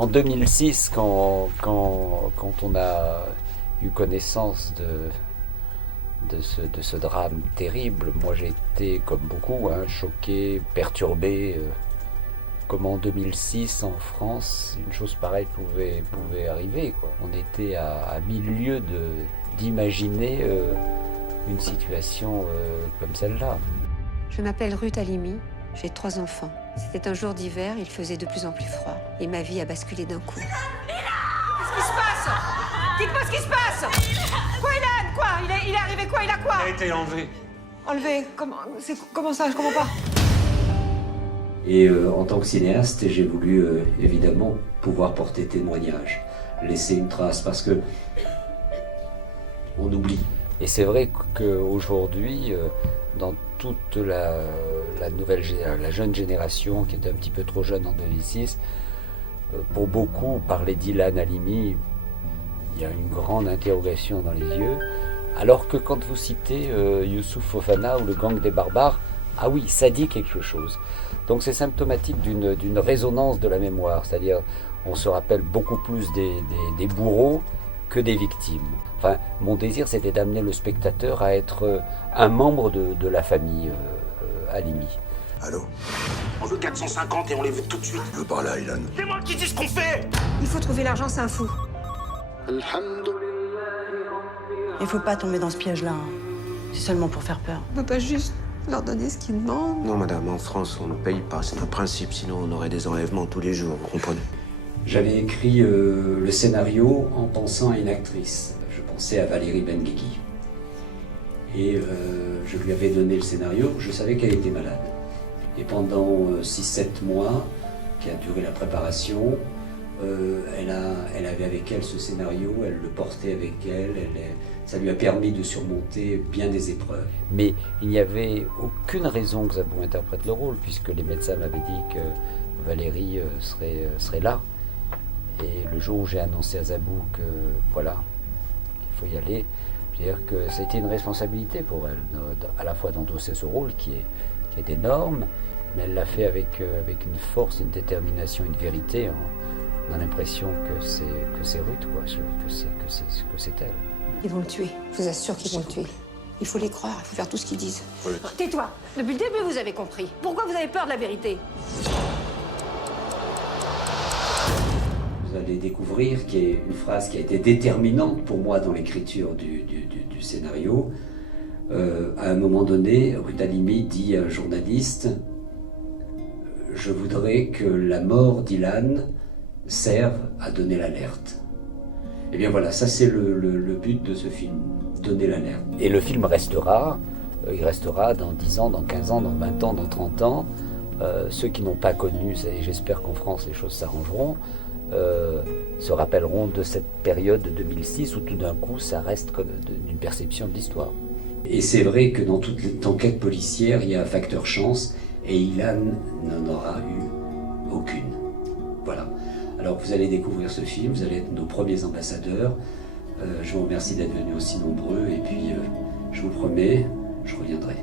En 2006, quand on a eu connaissance de ce drame terrible, moi j'ai été, comme beaucoup, choqué, perturbé. Comment en 2006, en France, une chose pareille pouvait arriver, quoi. On était à 1000 lieues d'imaginer une situation comme celle-là. Je m'appelle Ruth Halimi, j'ai 3 enfants. C'était un jour d'hiver, il faisait de plus en plus froid. Et ma vie a basculé d'un coup. Qu'est-ce qui se passe? Dites-moi ce qui se passe! Quoi, Ilan? Quoi? Il est arrivé quoi? Il a quoi? Il a été enlevé. Enlevé? Comment ça? Je comprends pas. Et en tant que cinéaste, j'ai voulu évidemment pouvoir porter témoignage, laisser une trace, parce que on oublie. Et c'est vrai qu'aujourd'hui, dans toute la jeune génération qui était un petit peu trop jeune en 2006, pour beaucoup, parler d'Ilan Halimi, il y a une grande interrogation dans les yeux, alors que quand vous citez Youssouf Fofana ou le gang des barbares, ah oui, ça dit quelque chose. Donc c'est symptomatique d'une résonance de la mémoire, c'est-à-dire on se rappelle beaucoup plus des bourreaux que des victimes. Enfin, mon désir, c'était d'amener le spectateur à être un membre de la famille Halimi. Allô? On veut 450 et on les veut tout de suite. Je veux parler à Ilan. C'est moi qui dis ce qu'on fait. Il faut trouver l'argent, c'est un fou. Il faut pas tomber dans ce piège-là. C'est seulement pour faire peur. On peut pas juste leur donner ce qu'ils demandent. Non, madame, en France, on ne paye pas. C'est un principe, sinon on aurait des enlèvements tous les jours, vous comprenez? J'avais écrit le scénario en pensant à une actrice. Je pensais à Valérie Benguigui. Et je lui avais donné le scénario, je savais qu'elle était malade. Et pendant 6-7 mois, qui a duré la préparation, elle avait avec elle ce scénario, elle le portait avec elle, ça lui a permis de surmonter bien des épreuves. Mais il n'y avait aucune raison que Zabou interprète le rôle, puisque les médecins m'avaient dit que Valérie serait là. Et le jour où j'ai annoncé à Zabou que voilà, qu'il faut y aller, je veux dire que c'était une responsabilité pour elle, à la fois d'endosser ce rôle qui est énorme, mais elle l'a fait avec une force, une détermination, une vérité. On a l'impression que c'est Ruth, quoi, que c'est elle. Ils vont le tuer, je vous assure qu'ils vont le tuer. Il faut les croire, il faut faire tout ce qu'ils disent. Tais-toi. Depuis le début, vous avez compris. Pourquoi vous avez peur de la vérité? Vous allez découvrir qu'il y a une phrase qui a été déterminante pour moi dans l'écriture du scénario. À un moment donné, Ruth Halimi dit à un journaliste « Je voudrais que la mort d'Ilan serve à donner l'alerte. » Et bien voilà, ça c'est le but de ce film, donner l'alerte. Et le film restera, il restera dans 10 ans, dans 15 ans, dans 20 ans, dans 30 ans. Ceux qui n'ont pas connu, et j'espère qu'en France les choses s'arrangeront, se rappelleront de cette période de 2006 où tout d'un coup ça reste comme d'une perception de l'histoire. Et c'est vrai que dans toute enquête policière, il y a un facteur chance, et Ilan n'en aura eu aucune. Voilà. Alors vous allez découvrir ce film, vous allez être nos premiers ambassadeurs. Je vous remercie d'être venus aussi nombreux, et puis je vous promets, je reviendrai.